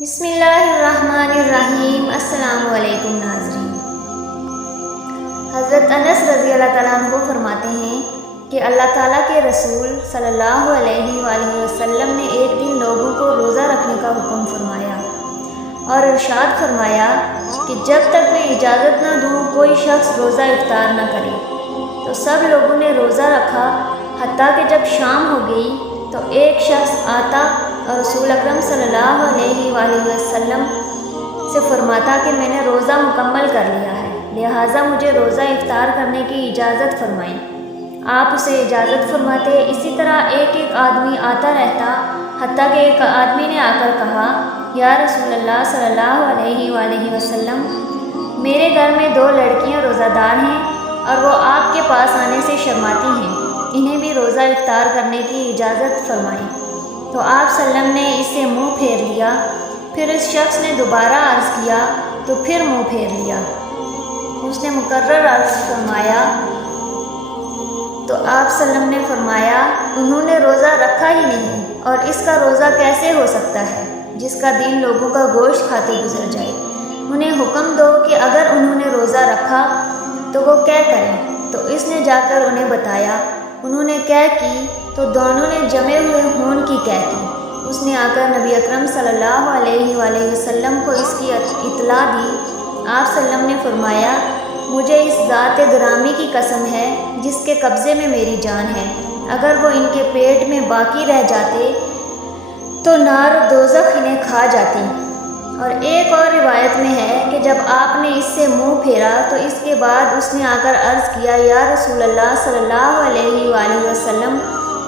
بسم اللہ الرحمن الرحیم۔ السلام علیکم ناظرین۔ حضرت انس رضی اللہ تعالیٰ عنہ فرماتے ہیں کہ اللہ تعالیٰ کے رسول صلی اللہ علیہ وآلہ وسلم نے ایک دن لوگوں کو روزہ رکھنے کا حکم فرمایا اور ارشاد فرمایا کہ جب تک میں اجازت نہ دوں کوئی شخص روزہ افطار نہ کرے۔ تو سب لوگوں نے روزہ رکھا، حتیٰ کہ جب شام ہو گئی تو ایک شخص آتا اور رسول اکرم صلی اللہ علیہ وآلہ وسلم سے فرماتا کہ میں نے روزہ مکمل کر لیا ہے، لہٰذا مجھے روزہ افطار کرنے کی اجازت فرمائیں۔ آپ اسے اجازت فرماتے۔ اسی طرح ایک آدمی آتا رہتا، حتیٰ کہ ایک آدمی نے آ کر کہا، یا رسول اللہ صلی اللہ علیہ وآلہ وسلم، میرے گھر میں 2 لڑکیاں روزہ دار ہیں اور وہ آپ کے پاس آنے سے شرماتی ہیں، انہیں بھی روزہ افطار کرنے کی اجازت فرمائیں۔ تو آپ صلی اللہ علیہ وسلم نے اس سے منہ پھیر لیا۔ پھر اس شخص نے دوبارہ عرض کیا تو پھر منہ پھیر لیا۔ اس نے مکرر عرض فرمایا تو آپ صلی اللہ علیہ وسلم نے فرمایا، انہوں نے روزہ رکھا ہی نہیں، اور اس کا روزہ کیسے ہو سکتا ہے جس کا دن لوگوں کا گوشت کھاتے گزر جائے؟ انہیں حکم دو کہ اگر انہوں نے روزہ رکھا تو وہ کیا کریں؟ تو اس نے جا کر انہیں بتایا۔ انہوں نے کیا کی تو دونوں نے جمے ہوئے خون کی کیا کی۔ اس نے آ کر نبی اکرم صلی اللہ علیہ وآلہ وسلم کو اس کی اطلاع دی۔ آپ صلی اللہ علیہ وسلم نے فرمایا، مجھے اس ذات گرامی کی قسم ہے جس کے قبضے میں میری جان ہے، اگر وہ ان کے پیٹ میں باقی رہ جاتے تو نار دوزخ انہیں کھا جاتی۔ اور ایک اور روایت میں ہے کہ جب آپ نے اس سے منہ پھیرا تو اس کے بعد اس نے آ کر عرض کیا، یا رسول اللہ صلی اللہ علیہ وآلہ وسلم،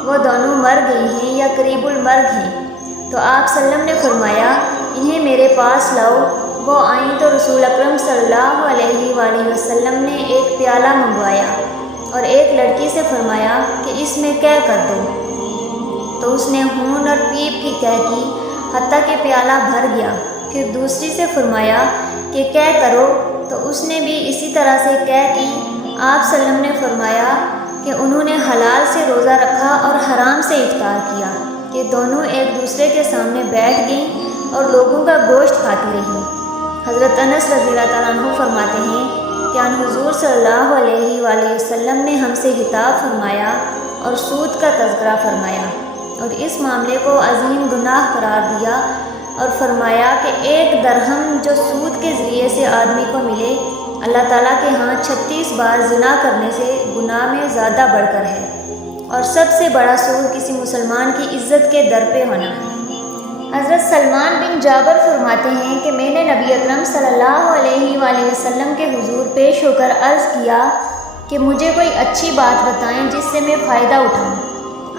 وہ دونوں مر گئی ہیں یا قریب المرگ ہیں۔ تو آپ صلی اللہ علیہ وسلم نے فرمایا، انہیں میرے پاس لاؤ۔ وہ آئیں تو رسول اکرم صلی اللہ علیہ وآلہ وسلم نے ایک پیالہ منگوایا اور ایک لڑکی سے فرمایا کہ اس میں کیا کر دو۔ تو اس نے خون اور پیپ کی کیا کی، حتیٰ کہ پیالہ بھر گیا۔ پھر دوسری سے فرمایا کہ کیا کرو، تو اس نے بھی اسی طرح سے کیا کی۔ آپ صلی اللہ علیہ وسلم نے فرمایا کہ انہوں نے حلال سے روزہ رکھا اور حرام سے افطار کیا، کہ دونوں ایک دوسرے کے سامنے بیٹھ گئیں اور لوگوں کا گوشت کھاتی رہیں۔ حضرت انس رضی اللہ تعالیٰ عنہ فرماتے ہیں کہ ان حضور صلی اللہ علیہ وآلہ وسلم نے ہم سے خطاب فرمایا اور سود کا تذکرہ فرمایا اور اس معاملے کو عظیم گناہ قرار دیا، اور فرمایا کہ 1 درہم جو سود کے ذریعے سے آدمی کو ملے، اللہ تعالیٰ کے ہاں 36 بار زنا کرنے سے گناہ میں زیادہ بڑھ کر ہے، اور سب سے بڑا سود کسی مسلمان کی عزت کے در پہ ہونا ہے۔ حضرت سلمان بن جابر فرماتے ہیں کہ میں نے نبی اکرم صلی اللہ علیہ وآلہ وسلم کے حضور پیش ہو کر عرض کیا کہ مجھے کوئی اچھی بات بتائیں جس سے میں فائدہ اٹھاؤں۔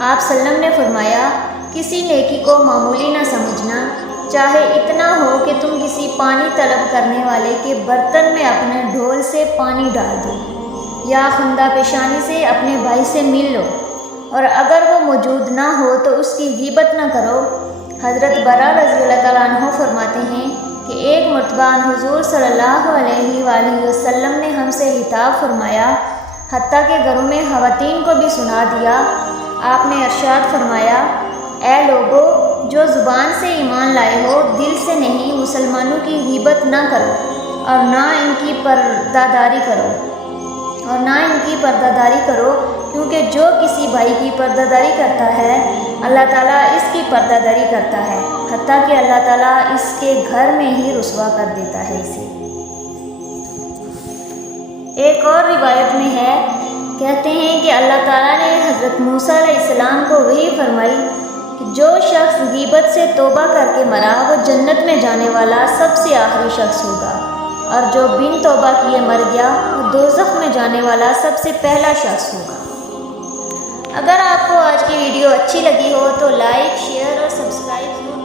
آپ صلی اللہ علیہ وسلم نے فرمایا، کسی نیکی کو معمولی نہ سمجھنا، چاہے اتنا ہو کہ تم کسی پانی طلب کرنے والے کے برتن میں اپنے ڈھول سے پانی ڈال دو، یا خندہ پیشانی سے اپنے بھائی سے مل لو، اور اگر وہ موجود نہ ہو تو اس کی غیبت نہ کرو۔ حضرت برا رضی اللہ تعالیٰ عنہ فرماتے ہیں کہ ایک مرتبہ حضور صلی اللہ علیہ وآلہ وسلم نے ہم سے خطاب فرمایا، حتیٰ کہ گھروں میں خواتین کو بھی سنا دیا۔ آپ نے ارشاد فرمایا، اے لوگو، جو زبان سے ایمان لائے ہو، دل سے نہیں، مسلمانوں کی غیبت نہ کرو اور نہ ان کی پردہ داری کرو، کیونکہ جو کسی بھائی کی پردہ داری کرتا ہے اللہ تعالیٰ اس کی پردہ داری کرتا ہے، حتیٰ کہ اللہ تعالیٰ اس کے گھر میں ہی رسوا کر دیتا ہے اسے۔ ایک اور روایت میں ہے، کہتے ہیں کہ اللہ تعالیٰ نے حضرت موسیٰ علیہ السلام کو وحی فرمائی کہ جو شخص غیبت سے توبہ کر کے مرا وہ جنت میں جانے والا سب سے آخری شخص ہوگا، اور جو بن توبہ کیے مر گیا وہ دوزخ میں جانے والا سب سے پہلا شخص ہوگا۔ اگر آپ کو آج کی ویڈیو اچھی لگی ہو تو لائک، شیئر اور سبسکرائب ضرور